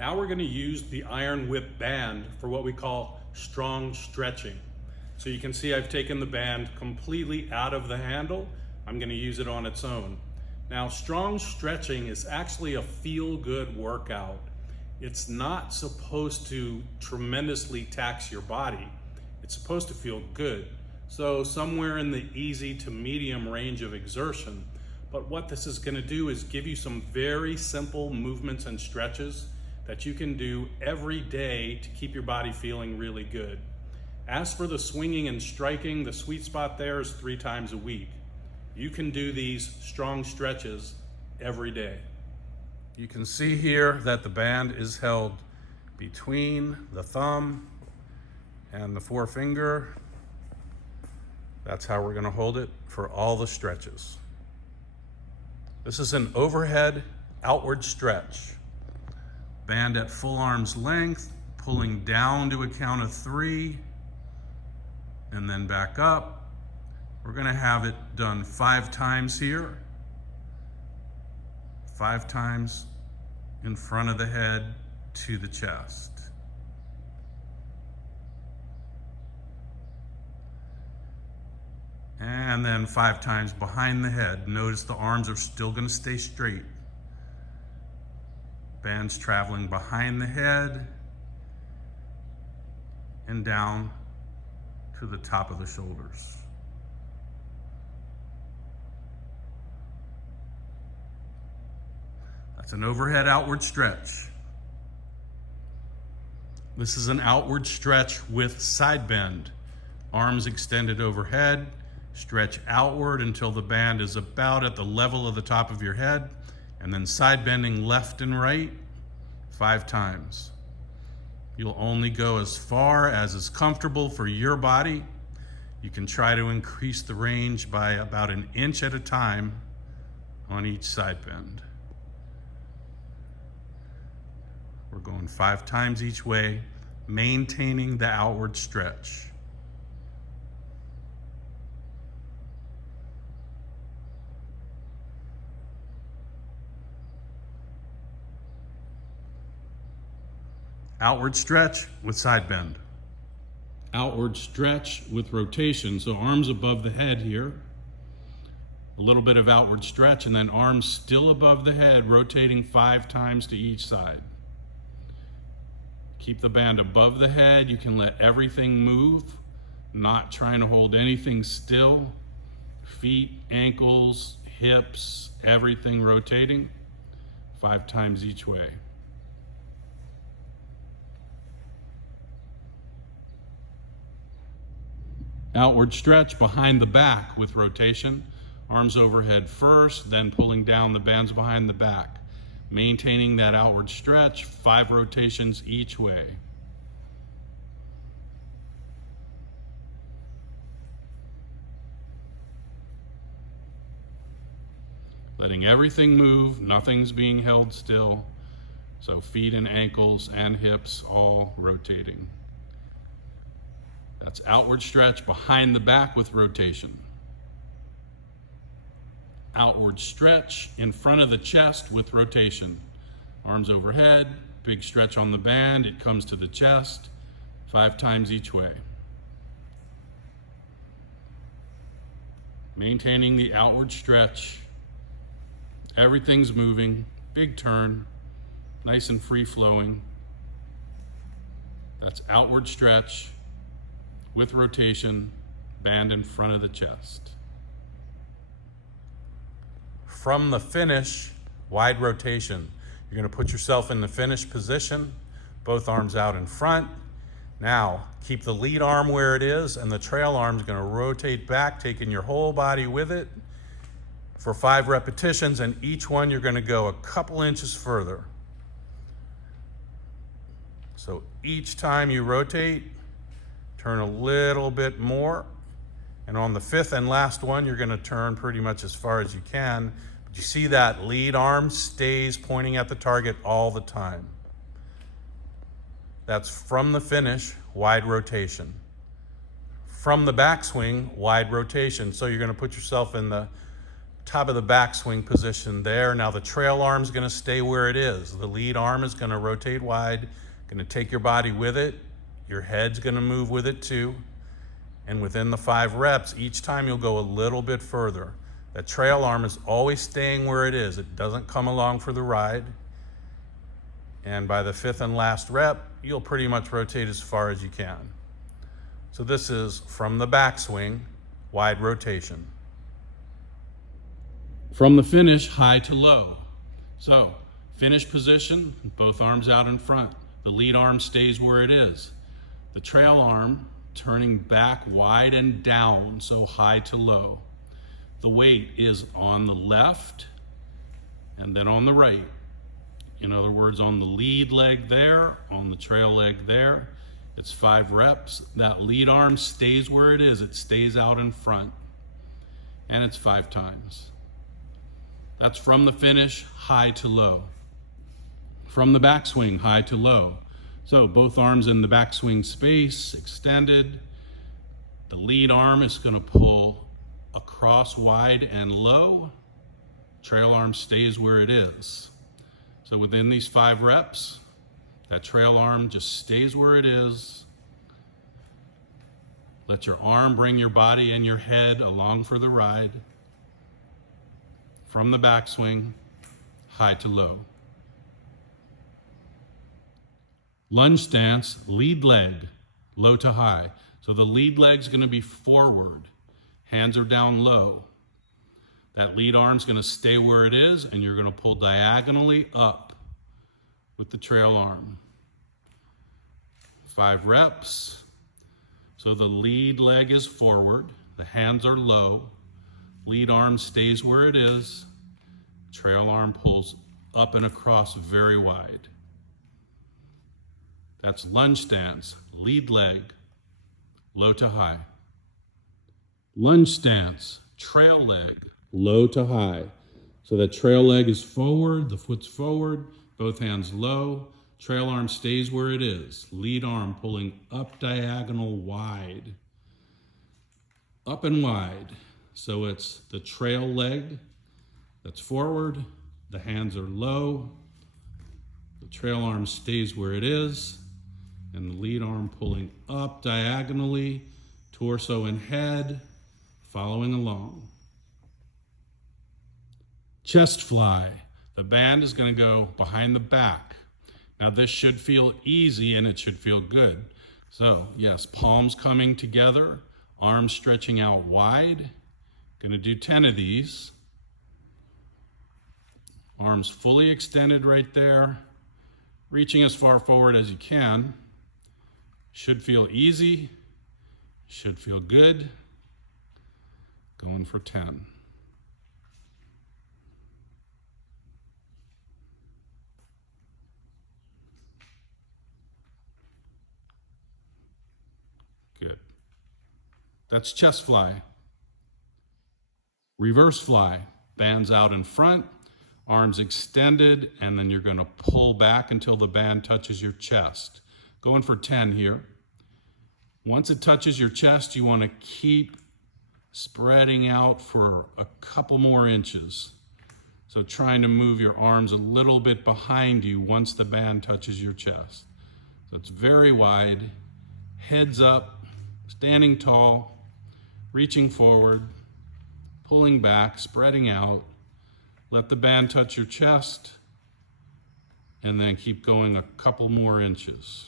Now we're going to use the IronWhip band for what we call strong stretching. So you can see I've taken the band completely out of the handle. I'm going to use it on its own. Now, strong stretching is actually a feel-good workout. It's not supposed to tremendously tax your body. It's supposed to feel good. So somewhere in the easy to medium range of exertion. But what this is going to do is give you some very simple movements and stretches that you can do every day to keep your body feeling really good. As for the swinging and striking, the sweet spot there is 3 times a week. You can do these strong stretches every day. You can see here that the band is held between the thumb and the forefinger. That's how we're going to hold it for all the stretches. This is an overhead outward stretch. Band at full arm's length, pulling down to a count of 3, and then back up. We're going to have it done 5 times here. 5 times in front of the head to the chest. And then 5 times behind the head. Notice the arms are still going to stay straight. Band's traveling behind the head and down to the top of the shoulders. That's an overhead outward stretch. This is an outward stretch with side bend. Arms extended overhead, stretch outward until the band is about at the level of the top of your head, and then side bending left and right 5 times. You'll only go as far as is comfortable for your body. You can try to increase the range by about 1 inch at a time on each side bend. We're going 5 times each way, maintaining the outward stretch. Outward stretch with side bend. Outward stretch with rotation, so arms above the head here. A little bit of outward stretch, and then arms still above the head, rotating 5 times to each side. Keep the band above the head. You can let everything move, not trying to hold anything still. Feet, ankles, hips, everything rotating 5 times each way. Outward stretch behind the back with rotation. Arms overhead first, then pulling down the bands behind the back. Maintaining that outward stretch, 5 rotations each way. Letting everything move, nothing's being held still. So feet and ankles and hips all rotating. That's outward stretch behind the back with rotation. Outward stretch in front of the chest with rotation. Arms overhead, big stretch on the band, it comes to the chest, 5 times each way. Maintaining the outward stretch. Everything's moving, big turn, nice and free flowing. That's outward stretch with rotation, band in front of the chest. From the finish, wide rotation. You're going to put yourself in the finish position, both arms out in front. Now, keep the lead arm where it is, and the trail arm is going to rotate back, taking your whole body with it for 5 repetitions, and each one you're going to go a couple inches further. So each time you rotate, turn a little bit more, and on the 5th and last one, you're going to turn pretty much as far as you can. But you see that lead arm stays pointing at the target all the time. That's from the finish, wide rotation. From the backswing, wide rotation. So you're going to put yourself in the top of the backswing position there. Now the trail arm is going to stay where it is. The lead arm is going to rotate wide, going to take your body with it. Your head's going to move with it too. And within the 5 reps, each time you'll go a little bit further. That trail arm is always staying where it is. It doesn't come along for the ride. And by the 5th and last rep, you'll pretty much rotate as far as you can. So this is from the backswing, wide rotation. From the finish, high to low. So finish position, both arms out in front. The lead arm stays where it is. The trail arm turning back wide and down, so high to low. The weight is on the left and then on the right. In other words, on the lead leg there, on the trail leg there. It's 5 reps. That lead arm stays where it is. It stays out in front. And it's 5 times. That's from the finish, high to low. From the backswing, high to low. So both arms in the backswing space, extended. The lead arm is going to pull across wide and low. Trail arm stays where it is. So within these 5 reps, that trail arm just stays where it is. Let your arm bring your body and your head along for the ride. From the backswing, high to low. Lunge stance, lead leg, low to high. So the lead leg's gonna be forward. Hands are down low. That lead arm's gonna stay where it is, and you're gonna pull diagonally up with the trail arm. 5 reps. So the lead leg is forward, the hands are low, lead arm stays where it is, trail arm pulls up and across very wide. That's lunge stance, lead leg, low to high. Lunge stance, trail leg, low to high. So that trail leg is forward, the foot's forward, both hands low, trail arm stays where it is. Lead arm pulling up diagonal wide. Up and wide. So it's the trail leg that's forward, the hands are low, the trail arm stays where it is, and the lead arm pulling up diagonally, torso and head, following along. Chest fly. The band is going to go behind the back. Now this should feel easy and it should feel good. So yes, palms coming together, arms stretching out wide. Going to do 10 of these. Arms fully extended right there, reaching as far forward as you can. Should feel easy, should feel good. Going for 10. Good. That's chest fly. Reverse fly. Bands out in front, arms extended, and then you're going to pull back until the band touches your chest. Going for 10 here. Once it touches your chest, you want to keep spreading out for a couple more inches. So trying to move your arms a little bit behind you once the band touches your chest. So it's very wide, heads up, standing tall, reaching forward, pulling back, spreading out. Let the band touch your chest, and then keep going a couple more inches.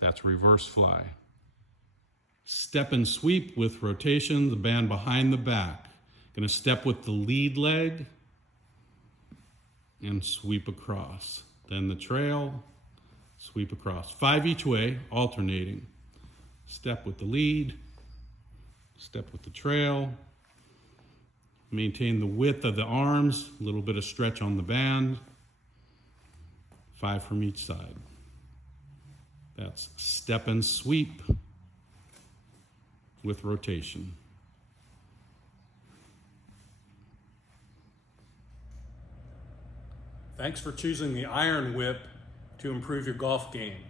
That's reverse fly. Step and sweep with rotation, the band behind the back. Gonna step with the lead leg and sweep across. Then the trail, sweep across. 5 each way, alternating. Step with the lead, step with the trail. Maintain the width of the arms, a little bit of stretch on the band. 5 from each side. That's step and sweep with rotation. Thanks for choosing the IronWhip to improve your golf game.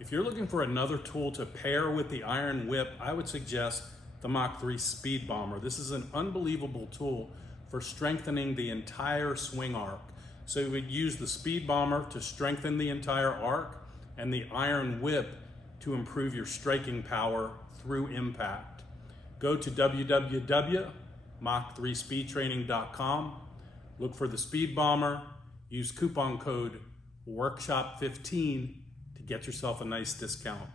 If you're looking for another tool to pair with the IronWhip, I would suggest the Mach 3 Speed Bomber. This is an unbelievable tool for strengthening the entire swing arc. So you would use the Speed Bomber to strengthen the entire arc and the IronWhip to improve your striking power through impact. Go to www.mach3speedtraining.com, look for the Speed Bomber, use coupon code WORKSHOP15 to get yourself a nice discount.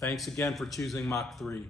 Thanks again for choosing Mach 3.